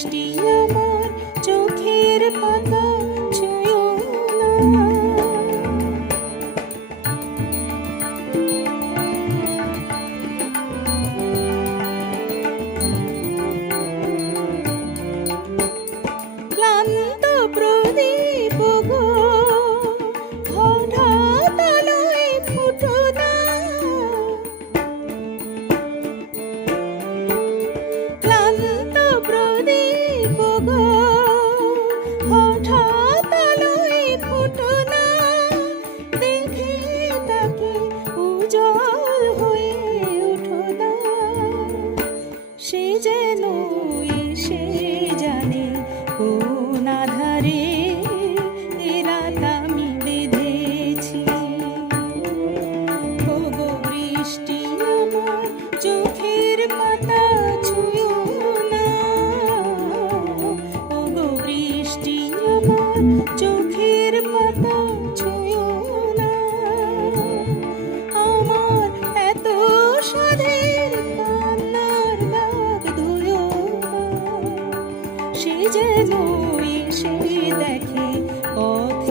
বৃষ্টি আমার চোখের পাতা। হয়ে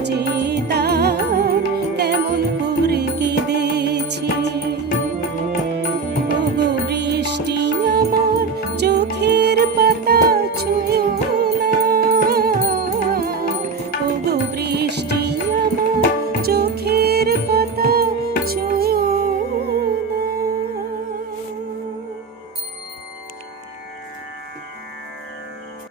deep.